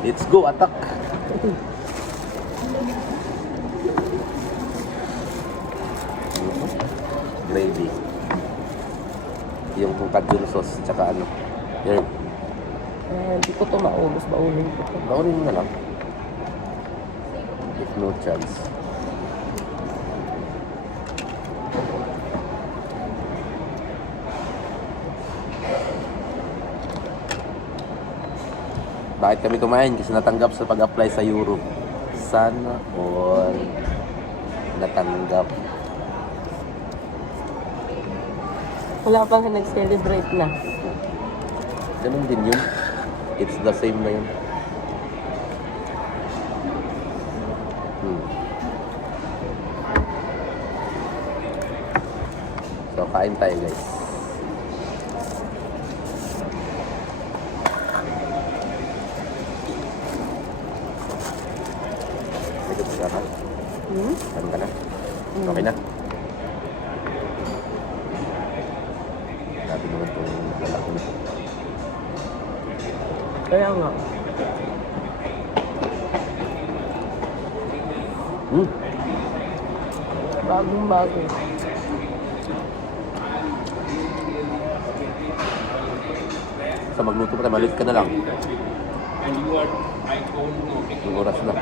Let's go, attack! Gravy. Yung cajun sauce, tsaka ano. Yan. Hindi ko ito maubos. Baunin ko ito. Baunin mo na lang. If no chance. Bakit kami kumain? Kasi natanggap sa pag-apply sa Europe. Sana all natanggap. Wala pang nag-celebrate na. Ganun din yun. It's the same na yun. So, kain tayo guys. Medyo pa ka? Kain ka na? Okay na? Sabi naman itong lalaki nito. Kaya nga. Bagong-bago. Sa magluto pa tayo, malit ka na lang. Yung oras na.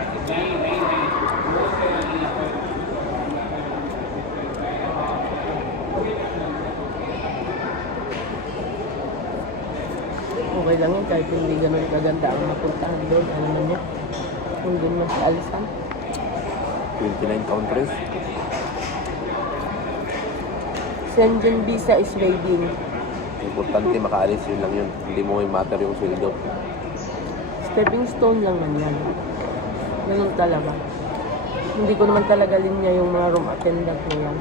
Okay lang yun kahit hindi ganun kaganda ang mapuntahan doon. Ano naman niya? Kung doon mas alisan. 29 countries. Schengen visa is waiting. Importante makaalis, yun lang yun. Hindi mo may matter yung sweldo. Stepping stone lang man yan. Ganun talaga. Hindi ko naman talaga linya yung mga room attendant mo yan.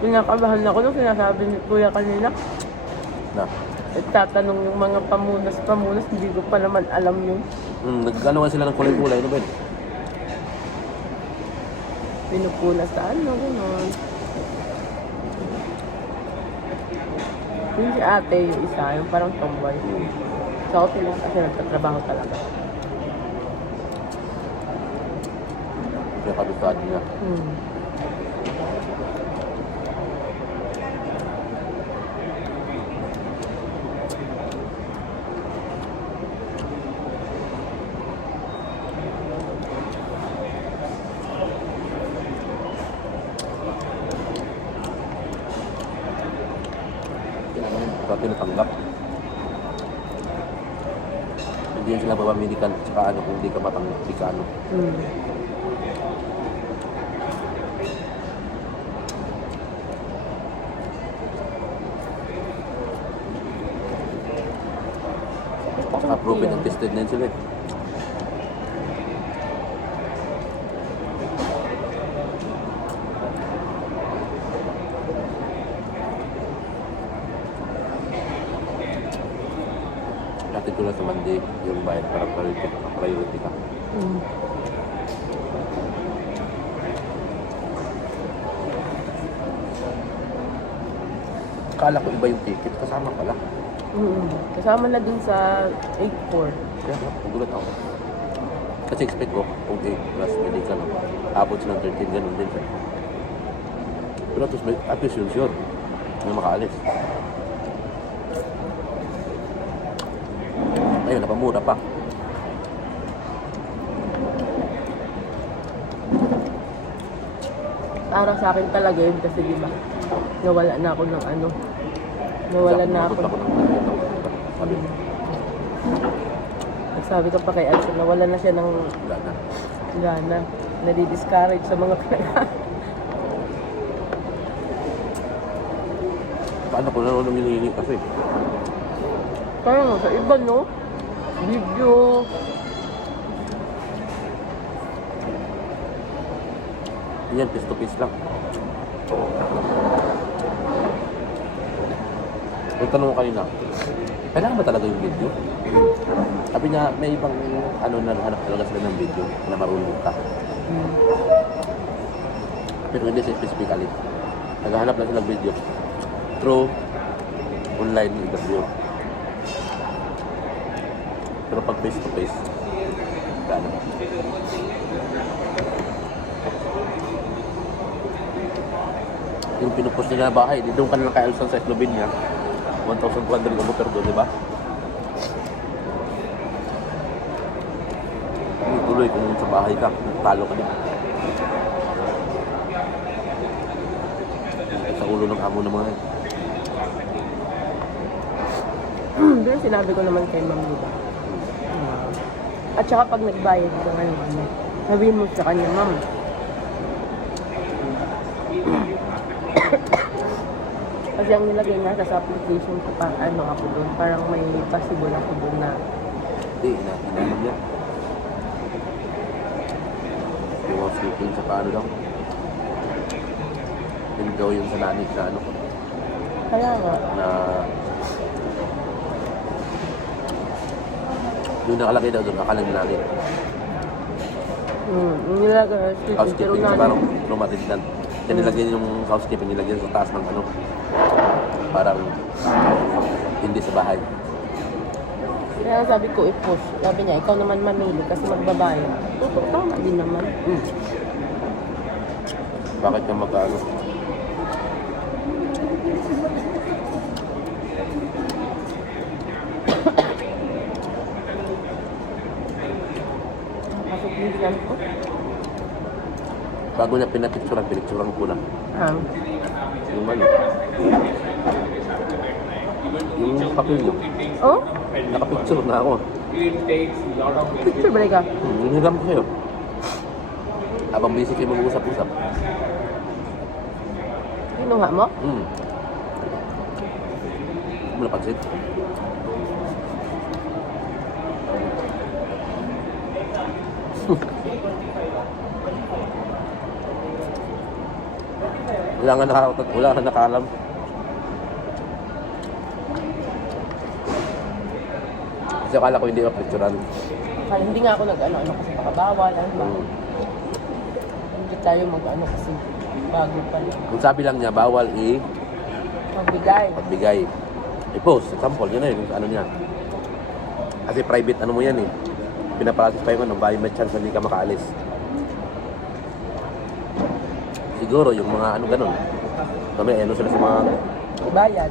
Pinakabahan ako nung sinasabi ni Kuya kanina. Na. Tatanong yung mga pamunas, hindi ko pa naman alam yun. Nagkano nga sila ng kulay-kulay, ano ba yun? Pinupunas sa ano, gano'n. Yung si ate, yung isa, yung parang tomboy. So, okay lang kasi nagtatrabaho talaga. Yung kabisado niya. Dati natanggap. Hindi yan sila babamilikan tsaka ano kung hindi ka matanggap, hindi ka ano. Tsaka proven and tested na yun sila eh. Dati tulad sa Monday, yung bayad para priority ka. Akala ko iba yung ticket, kasama pala. Kasama na dun sa 8-4. Kaya nagulat ako. Kasi expect ko, kung 8 plus medical, abot siya ng 13, ganun din siya. Pero at least yun sure, na makaalis. Ayun, napamura pa. Para sa akin talaga yun kasi diba, nawala na ako ng ano. Nawala na ako. Sabi, Nagsabi ka pa kay Adson, nawala na siya ng wala na. gana. Nadi-discourage sa mga kaya. Paano ko na nung hinihingi kasi? Kaya nga, sa iba no? Video. Yan, piece to piece lang. Kung tanong ko kanina, kailangan ba talaga yung video? Sabi niya, may ibang ano na hanap talaga sila ng video na marunong ka. Pero hindi specifically. Naghahanap lang sila ng video through online interview. Pero pag face to face, gano'n. Yung pinupost nila na bahay, di doon ka na lang kay Alson sa Slovenia. 1,200 ang motor doon, di ba? Hindi tuloy kung sa bahay ka, talo ka din. Sa ulo ng amo ng mga yan. Pero sinabi ko naman kay ma'am, diba? At saka pag nagbayad ka nga ng ano, sabihin mo sa kanya, ma'am, kasi ang nilagay nga sa application ko, parang ano ako doon, parang may possible ako doon na Hindi, inaman niya. Yung mga sleeping sa paano lang. Yun daw yung sa nanik na ano ko. kaya nga. Na yung nakalagay daw doon, akalang nanik. Yung nilagay sa Housekeeping sa parang lumatid. Kaya nilagyan yung housekeeping, nilagyan sa taas ng ano. Parang hindi sa bahay. Kaya sabi ko i-push. Sabi niya, ikaw naman mamili kasi magbabayad. Totoo, tama din naman. Bakit ka mag-ano? Pasok yung yan ko. Bago niya pinapicturan ko na. Yung ano? Yung papel yun. Oh? Nakapicture na ako. Picture ba ka? Hiniram ko sa'yo. Habang busy kayo mag-uusap-usap. Kinuha mo? Hindi mo napansin. Wala nga nakaalam. Kasi akala ko hindi mapicturan. Kaya hindi nga ako nag-ano kasi baka bawal. Ano ba? Hindi tayo mag-ano kasi bago pa lang. Kung sabi lang niya, bawal Magbigay. pagbigay. I-post, example, yun na yun, ano niya. Kasi private, ano mo yan eh. Pinaprocess pa yung ano, baka may chance na hindi ka makaalis. Siguro, yung mga ano ganun. Kami, ano sila sa mga... Bayad.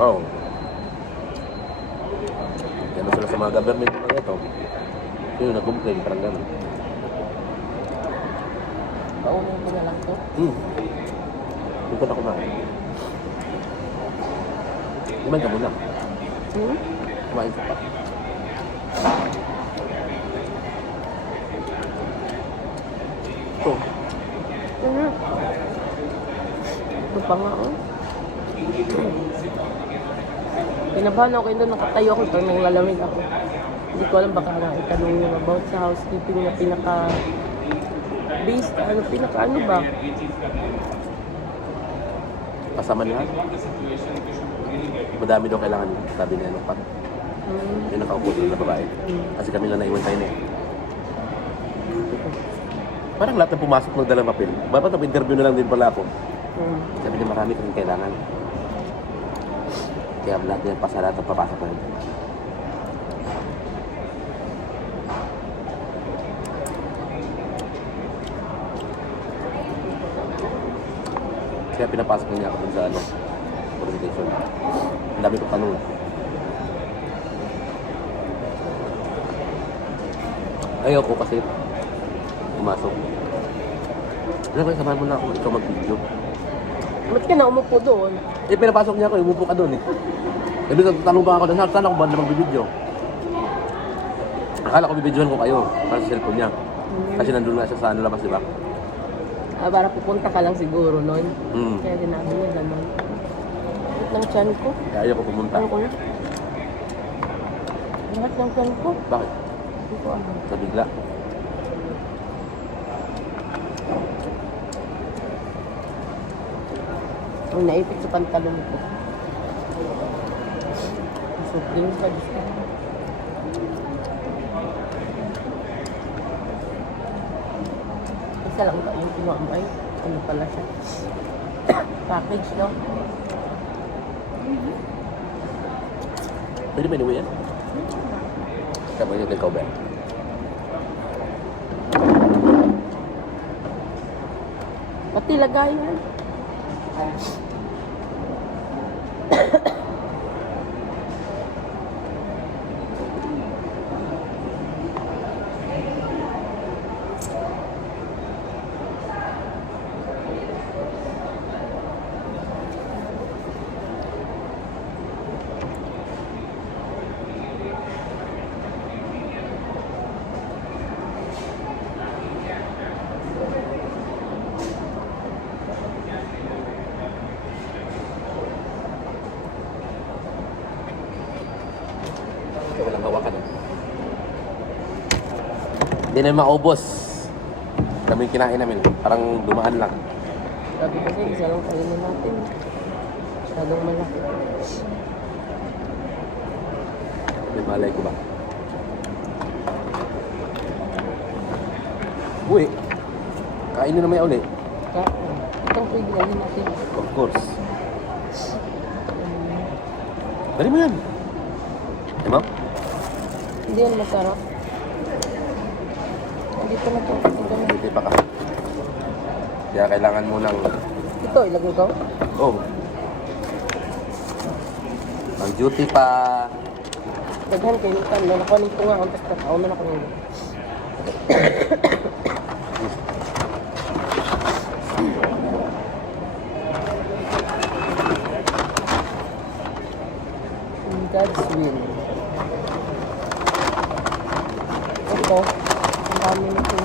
Oo. Ano sila sa mga government mga ito. Yun, nag-complain, parang ganun. Paunin ko na lang to. Hindi ko na kumain. Kumain ka muna. Kumain ka pa. Ito. Ito pa nga, oh. Kinabahan ako doon, nakatayo ako, parang nanglalamig ako. Hindi ko alam, baka nga itanong yung about sa housekeeping na pinaka-based, pinaka-ano ba? Kasama lahat. Madami daw kailangan sabi niya ano pa. Yung nakaupo doon na babae. Kasi kami lang naiwan tayo na eh. Parang lahat na pumasok ng dalang papel. Bapat na interview na lang din pala ako. Sabi niya marami kami kailangan. Kaya lahat yan pasa lahat ang papasok na yun. Kaya pinapasok na niya ako dun sa ano, organization. Ang dami ko tanong. Ayaw ko kasi pumasok. Ano ba, samahan mo na ako ikaw mag-video. Ba't ka na umupo doon? Eh, pinapasok niya ako, umupo ka doon eh. Sabi ko, tanong ba ako na, saan ako ba na mag-video? Akala ko bibidyohan ko kayo para sa cellphone niya. Kasi nandun nga siya sa ano labas, di ba? Para pupunta ka lang siguro noon. Kaya sinabi niya gano'n. Lahat ng tiyan ko. Kaya ayaw ko pumunta. Ano ko na? Lahat ng tiyan ko. Bakit? Hindi ko alam. Nabigla. Ang naipit sa pantalon ko. Supling pa, Diyos ko. Isa lang ba yung pinamay? Ano pala siya? Package, no? Pwede ba inuwi yan? Sabi niyo, take over. Pati lagayan. Ito walang hawakan. Hindi na maubos. Dami yung kinain namin. Parang dumaan lang. Sabi kasi, isa lang kainin natin. Masyadong malaki. May malay ko ba? Uy, kainin na may uli. Itong pwede natin. Of course. Dali mo yan. Eh, ma'am? Hindi yan masarap. Dito na to. Ito na. Hindi pa ka. Kaya kailangan mo ng... Ito, ilagay ko. Oh. Ang duty pa. Daghan kayo nito. Nakunin ko nga. Ang tapos tataon na ako nito. In God's will. Ito. Ang dami na ito.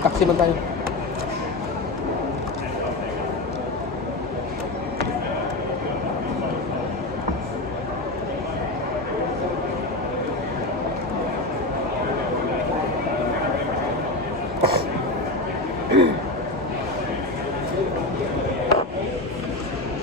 Taksi man tayo.